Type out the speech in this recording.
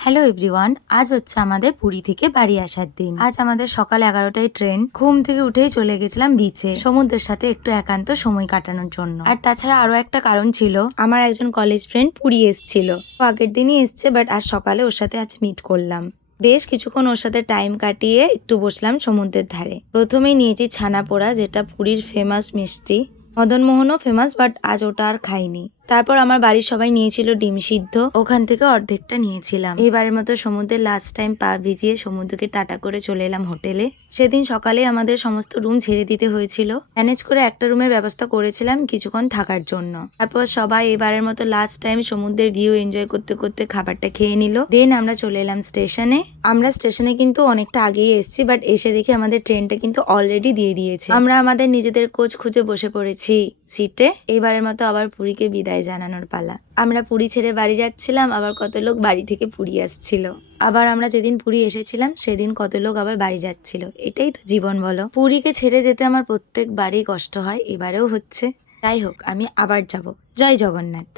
Hello everyone, আজ হচ্ছে আমাদের পুরী থেকে বাড়ি আসার দিন। আজ আমাদের সকাল 11টায় ট্রেন। ঘুম থেকে উঠেই চলে গেছিলাম বিচে, সমুদ্রের সাথে একটু একান্ত সময় কাটানোর জন্য। আর তাছাড়া আরো একটা কারণ ছিল, আমার একজন কলেজ ফ্রেন্ড পুরী এসেছিল। আগের দিনই এসছে, বাট আজ সকালে ওর সাথে আজ মিট করলাম। বেশ কিছুক্ষণ ওর সাথে টাইম কাটিয়ে একটু বসলাম সমুদ্রের ধারে। প্রথমেই নিয়েছি ছানা পোড়া, যেটা পুরীর ফেমাস মিষ্টি। মদনমোহনও ফেমাস, বাট আজ ওটা আর খাইনি। তারপর আমার বাড়ির সবাই নিয়েছিল ডিম সিদ্ধ, ওখান থেকে অর্ধেকটা নিয়েছিলাম। এবারের মতো সমুদ্রের লাস্ট টাইম পা ভিজিয়ে সমুদ্রকে টাটা করে চলে এলাম হোটেলে। সেদিন সকালে আমাদের সমস্ত রুম ছেড়ে দিতে হয়েছিল। ম্যানেজ করে একটা রুমের ব্যবস্থা করেছিলাম কিছুক্ষণ থাকার জন্য। তারপর সবাই এবারের মতো লাস্ট টাইম সমুদ্রের ভিউ এনজয় করতে করতে খাবারটা খেয়ে নিল। দেন আমরা চলে এলাম স্টেশনে। আমরা স্টেশনে কিন্তু অনেকটা আগেই এসেছি, বাট এসে দেখি আমাদের ট্রেনটা কিন্তু অলরেডি দিয়ে দিয়েছে। আমরা আমাদের নিজেদের কোচ খুঁজে বসে পড়েছি সিটে। এবারের মতো আবার পুরীকে বিদায় জানানোর পালা। আমরা পুরী ছেড়ে বাড়ি যাচ্ছিলাম, আবার কত লোক বাড়ি থেকে পুরী আসছিল। আবার আমরা যেদিন পুরী এসেছিলাম সেদিন কত লোক আবার বাড়ি যাচ্ছিল। এটাই তো জীবন, বলো। পুরীকে ছেড়ে যেতে আমার প্রত্যেকবারই কষ্ট হয়, এবারেও হচ্ছে। যাই হোক, আমি আবার যাব। জয় জগন্নাথ।